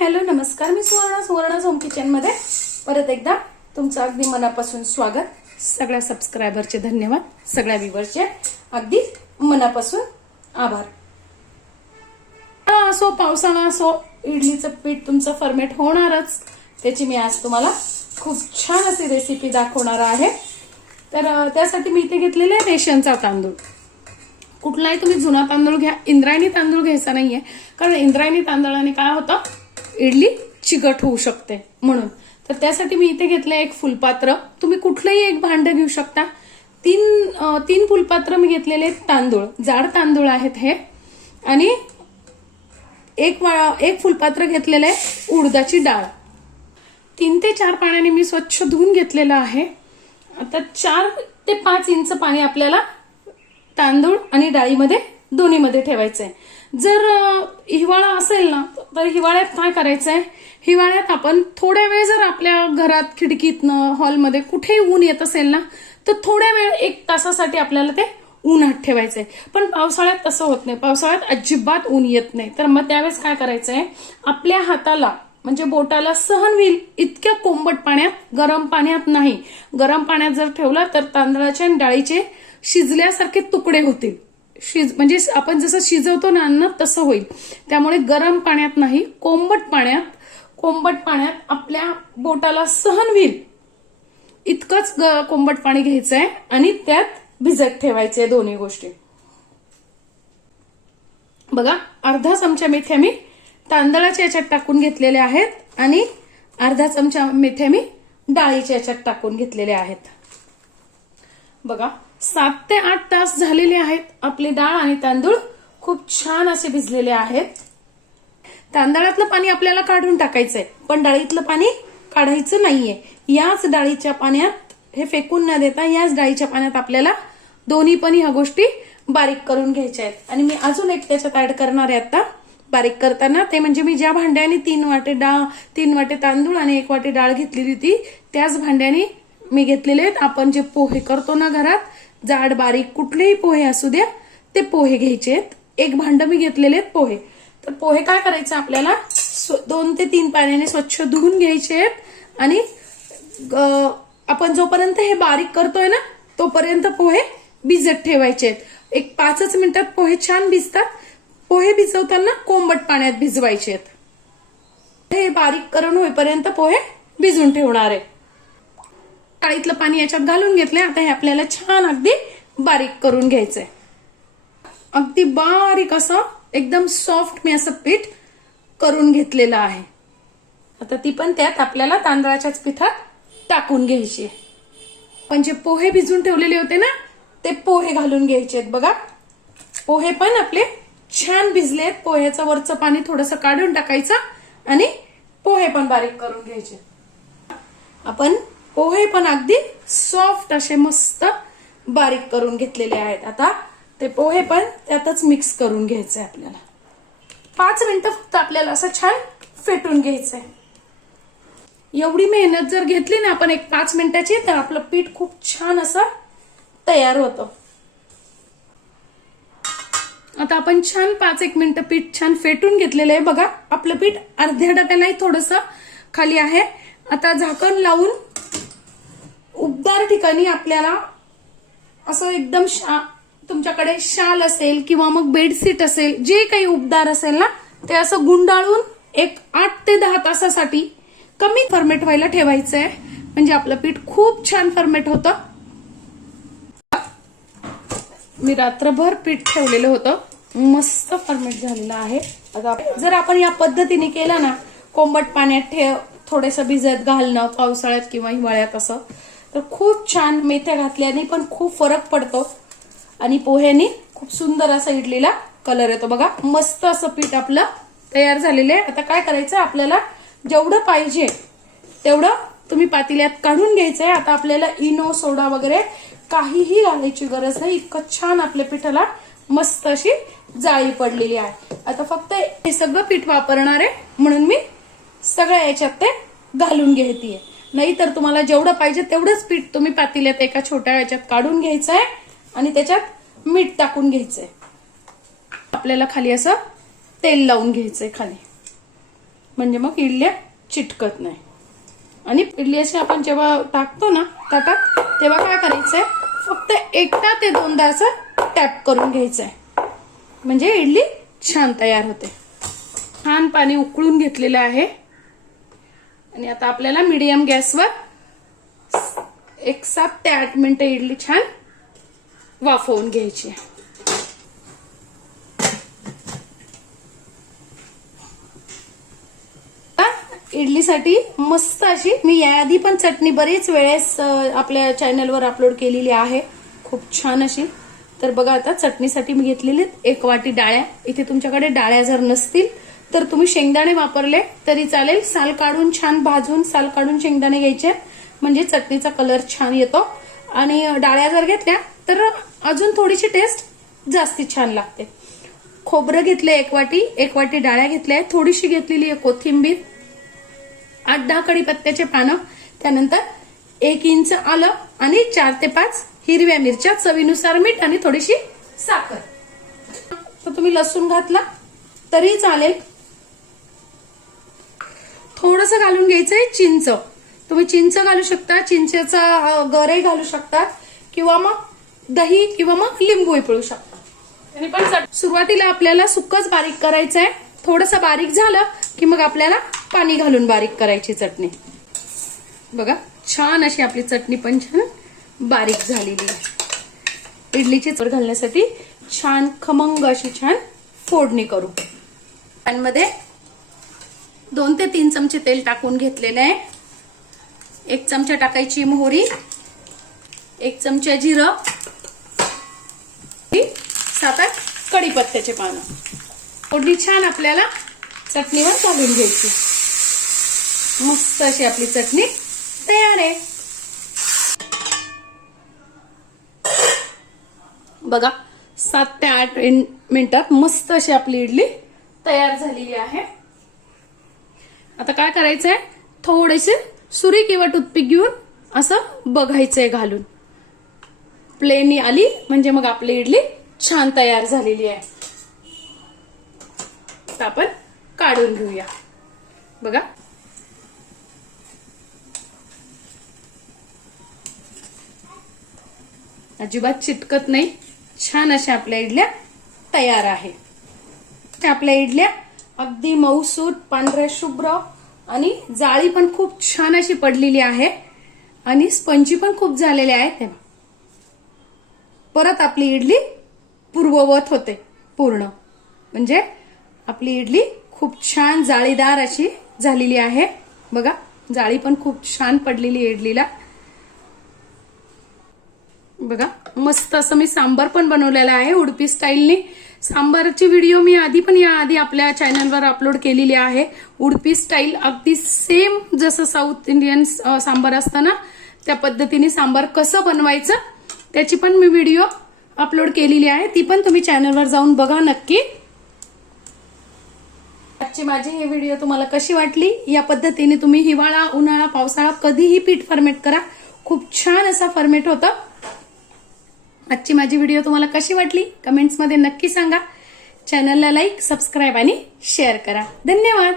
Hello नमस्कार, मी Suvarna home kitchen मध्ये परत एकदा तुमचं अगदी मनापासून स्वागत। सगळ्या सबस्क्रायबरचे धन्यवाद, सगळ्या व्ह्यूअरचे अगदी मनापासून आभार। असो पावसाळा असो, इडलीचं पीठ तुमचं फर्मेट होणारच, त्याची मी आज तुम्हाला खूप छान अशी रेसिपी दाखवणार आहे। तर त्यासाठी मी इथे घेतलेला आहे रेशनचा तांदूळ। कुठलाही तुम्ही जुना तांदूळ घ्या, इंद्रायणी तांदूळ घ्यायचा नाहीये, कारण इंद्रायणी तांदळाने काय होतं, इडली चिकट होऊ शकते म्हणून। तर त्यासाठी मी इथे घेतलं एक फुलपात्र, तुम्ही कुठलंही एक भांड घेऊ शकता। तीन फुलपात्र मी घेतलेले तांदूळ, जाड तांदूळ आहेत हे, आणि एक फुलपात्र घेतलेलं आहे उडदाची डाळ। 3 ते 4 पाण्याने मी स्वच्छ धुवून घेतलेलं आहे। आता 4 ते 5 इंच पाणी आपल्याला तांदूळ आणि डाळीमध्ये दोन्हीमध्ये ठेवायचंय। जर हिवाळा असेल ना, तर हिवाळ्यात काय करायचंय, हिवाळ्यात आपण थोड्या वेळ जर आपल्या घरात खिडकीतनं हॉलमध्ये कुठेही ऊन येत असेल ना, तर थोड्या वेळ 1 तासासाठी आपल्याला ते उन्हात ठेवायचंय। पण पावसाळ्यात तसं होत नाही, पावसाळ्यात अजिबात ऊन येत नाही। तर मग त्यावेळेस काय करायचंय, आपल्या हाताला म्हणजे बोटाला सहन होईल इतक्या कोंबट पाण्यात, गरम पाण्यात नाही, गरम पाण्यात जर ठेवला तर तांदळाचे आणि डाळीचे शिजल्यासारखे तुकडे होतील। म्हणजे आपण जसं शिजवतो ना अन्न तसं होईल। त्यामुळे गरम पाण्यात नाही, कोंबट पाण्यात आपल्या बोटाला सहन होईल इतकंच कोंबट पाणी घ्यायचंय आणि त्यात भिजत ठेवायचे दोन्ही गोष्टी। बघा, अर्धा चमचा मेथ्या मी तांदळाच्या याच्यात टाकून घेतलेल्या आहेत आणि अर्धा चमचा मेथ्या मी डाळीच्या याच्यात टाकून घेतलेल्या आहेत। बघा, 7 ते 8 तास झालेले आहेत, आपली डाळ आणि तांदूळ खूप छान असे भिजलेले आहेत। तांदळातलं पाणी आपल्याला काढून टाकायचंय, पण डाळीतलं पाणी काढायचं नाहीये। याच डाळीच्या पाण्यात, हे फेकून न देता याच डाळीच्या पाण्यात आपल्याला दोन्ही पण ह्या गोष्टी बारीक करून घ्यायच्या आहेत। आणि मी अजून एक त्याच्यात ऍड करणार आहे आता बारीक करताना, ते म्हणजे मी ज्या भांड्याने 3 वाटे तांदूळ आणि 1 वाटी डाळ घेतलेली होती, त्याच भांड्याने मी घेतलेले आहेत। आपण जे पोहे करतो ना घरात, जाड बारीक कुठलेही पोहे असू द्या, ते पोहे घ्यायचे आहेत। एक भांड मी घेतलेले आहेत पोहे। तर पोहे काय करायचं, आपल्याला 2 ते 3 पाण्याने स्वच्छ धुवून घ्यायचे आहेत आणि आपण जोपर्यंत हे बारीक करतोय ना तोपर्यंत पोहे भिजत ठेवायचे आहेत। एक 5 मिनिटात पोहे छान भिजतात। पोहे भिजवताना कोंबट पाण्यात भिजवायचे आहेत। हे बारीक करून होईपर्यंत पोहे भिजून ठेवणार आहे। डाळीतलं पाणी याच्यात घालून घेतलंय, आता हे आपल्याला छान अगदी बारीक करून घ्यायचंय। अगदी बारीक असं एकदम सॉफ्ट मी असं पीठ करून घेतलेलं आहे। आता ती पण त्यात आपल्याला तांदळाच्याच पिठात टाकून घ्यायची। पण जे पोहे भिजून ठेवलेले होते ना, ते पोहे घालून घ्यायचे आहेत। बघा, पोहे पण आपले छान भिजलेत। पोह्याचं वरचं पाणी थोडंसं काढून टाकायचं आणि पोहे पण बारीक करून घ्यायचे। आपण पोहे पण अगदी सॉफ्ट असे मस्त बारीक करून घेतलेले आहेत। आता ते पोहे पण त्यातच मिक्स करून घ्यायचंय आपल्याला। 5 मिनिटं फक्त आपल्याला असं छान फेटून घ्यायचंय। एवढी मेहनत जर घेतली ना आपण 5 मिनिटाची, तर आपलं पीठ खूप छान असं तयार होतं। आता आपण छान 5-1 मिनिटं पीठ छान फेटून घेतलेलं आहे। बघा, आपलं पीठ अर्ध्या डब्यालाही थोडंसं खाली आहे। आता झाकण लावून उबदार ठिकाणी आपल्याला असं एकदम तुमच्याकडे शाल असेल किंवा मग बेडशीट असेल, जे काही उबदार असेल ना, ते असं गुंडाळून एक 8 ते 10 तासासाठी कमी फर्मेट व्हायला ठेवायचंय। म्हणजे आपलं पीठ खूप छान फर्मेट होतं। मी रात्रभर पीठ ठेवलेलं होतं, मस्त फर्मेट झालेलं आहे। आता जर आपण या पद्धतीने केलं ना, कोंबट पाण्यात थोडंसं भिजत घालणं पावसाळ्यात किंवा हिवाळ्यात असं, तर खूप छान मेथ्या घातल्याने पण खूप फरक पडतो आणि पोह्याने खूप सुंदर असा इडलीला कलर येतो। बघा, मस्त असं पीठ आपलं तयार झालेलं आहे। आता काय करायचं, आपल्याला जेवढं पाहिजे तेवढं तुम्ही पातेल्यात काढून घ्यायचंय। आता आपल्याला इनो, सोडा वगैरे काहीही घालायची गरज नाही, इतकं छान आपल्या पिठाला मस्त अशी जाळी पडलेली आहे। आता फक्त हे सगळं पीठ वापरणार आहे म्हणून मी सगळ्या याच्यात ते घालून घेतेय। नाहीतर तुम्हाला जेवढं पाहिजे तेवढंच पीठ तुम्ही पातेल्यात एका छोट्या याच्यात काढून घ्यायचंय आणि त्याच्यात मीठ टाकून घ्यायचंय। आपल्याला खाली असं तेल लावून घ्यायचंय खाली। म्हणजे मग इडल्या चिटकत नाही. आणि इडली अशी आपण जेव्हा टाकतो ना ताटात, तेव्हा काय करायचंय, फक्त एकदा ते दोनदा असं टॅप करून घ्यायचंय, म्हणजे इडली छान तयार होते. छान पाणी उकळून घेतलेलं आहे आणि आता आपल्याला मीडियम गॅसवर 7 ते 8 मिनिटं इडली छान वाफवून घ्यायची. इडलीसाठी मस्त अशी मी याआधी पण चटणी बरीच वेळेस आपल्या चॅनलवर अपलोड केलेली आहे, खूप छान अशी. तर बघा, आता चटणीसाठी मी घेतलेली 1 वाटी डाळ्या. इथे तुमच्याकडे डाळ्या जर नसतील तर तुम्ही शेंगदाणे वापरले तरी चालेल. साल काढून छान भाजून साल काढून शेंगदाणे घ्यायचे, म्हणजे चटणीचा कलर छान येतो. आणि डाळ्या जर घेतल्या तर अजून थोडीशी टेस्ट जास्ती छान लागते. खोबरं घेतले 1 वाटी, 1 वाटी डाळ्या घेतल्या, थोडीशी घेतलेली आहे कोथिंबीर, 8-10 कढीपत्त्याचे पानं, त्यानंतर 1 इंच आलं आणि 4 ते 5 हिरव्या मिरच्या, चवीनुसार मीठ आणि थोडीशी साखर. तर तुम्ही लसूण घातला तरी चालेल. थोडस घालून घ्यायचंय चिंच. तुम्ही चिंच घालू शकता, चिंचेचा गरही घालू शकता, किंवा मग दही किंवा मग लिंबूही पिळू शकता. आणि पण सुरुवातीला आपल्याला सुक्कच बारीक करायचं आहे. थोडंसं बारीक झालं की मग आपल्याला पाणी घालून बारीक करायची चटणी. बघा, छान अशी आपली चटणी पण छान बारीक झालेली आहे. इडलीची चव घालण्यासाठी छान खमंग अशी छान फोडणी करू. पॅनमध्ये 2 ते 3 चमचे तेल टाकून घेतलेले आहे. 1 चमचा टाकायची मोहरी, 1 चमचा जिरं, 7-8 कढीपत्त्याचे पानं. फोडणी छान आपल्याला चटणीवर घालून घ्यायची. मस्त अशी आपली चटणी तयार आहे. बघा, 7 ते 8 मिनिटात मस्त अशी आपली इडली तयार झालेली आहे. आता काय करायचंय, थोडेसे सुरी किंवा टूथपिक घेऊन असं बघायचंय घालून. प्लेन आली म्हणजे मग आपली इडली छान तयार झालेली आहे. आता आपण काढून घेऊया. बघा, अजिबात चिटकत नाही, छान अशा आपल्या इडल्या तयार आहे. आपल्या इडल्या अगदी मऊसूत, पांढऱ्या शुभ्र आणि जाळी पण खूप छान अशी पडलेली आहे आणि स्पंजी पण खूप झालेले आहेत. परत आपली इडली पूर्ववत होते पूर्ण, म्हणजे आपली इडली खूप छान जाळीदार अशी झालेली आहे. बघा, जाळी पण खूप छान पडलेली आहे इडलीला. बघा, मस्त असं मी सांबार पण बनवलेला आहे उडपी स्टाईलने. सांबारची व्हिडिओ मी याआधी आपल्या चॅनलवर अपलोड केलेली आहे. उडपी स्टाईल अगदी सेम जसं साऊथ इंडियन सांबार असतं ना, त्या पद्धतीने सांबार कसं बनवायचं त्याची पण मी व्हिडिओ अपलोड केलेली आहे. ती पण तुम्ही चॅनलवर जाऊन बघा नक्की. आजची माझी ही व्हिडिओ तुम्हाला कशी वाटली? या पद्धतीने तुम्ही हिवाळा, उन्हाळा, पावसाळा कधीही पीठ फर्मेट करा, खूप छान असा फर्मेट होतं. आजची माझी व्हिडिओ तुम्हाला कशी वाटली कमेंट्समध्ये नक्की सांगा. चॅनलला लाईक, सबस्क्राईब आणि शेअर करा. धन्यवाद.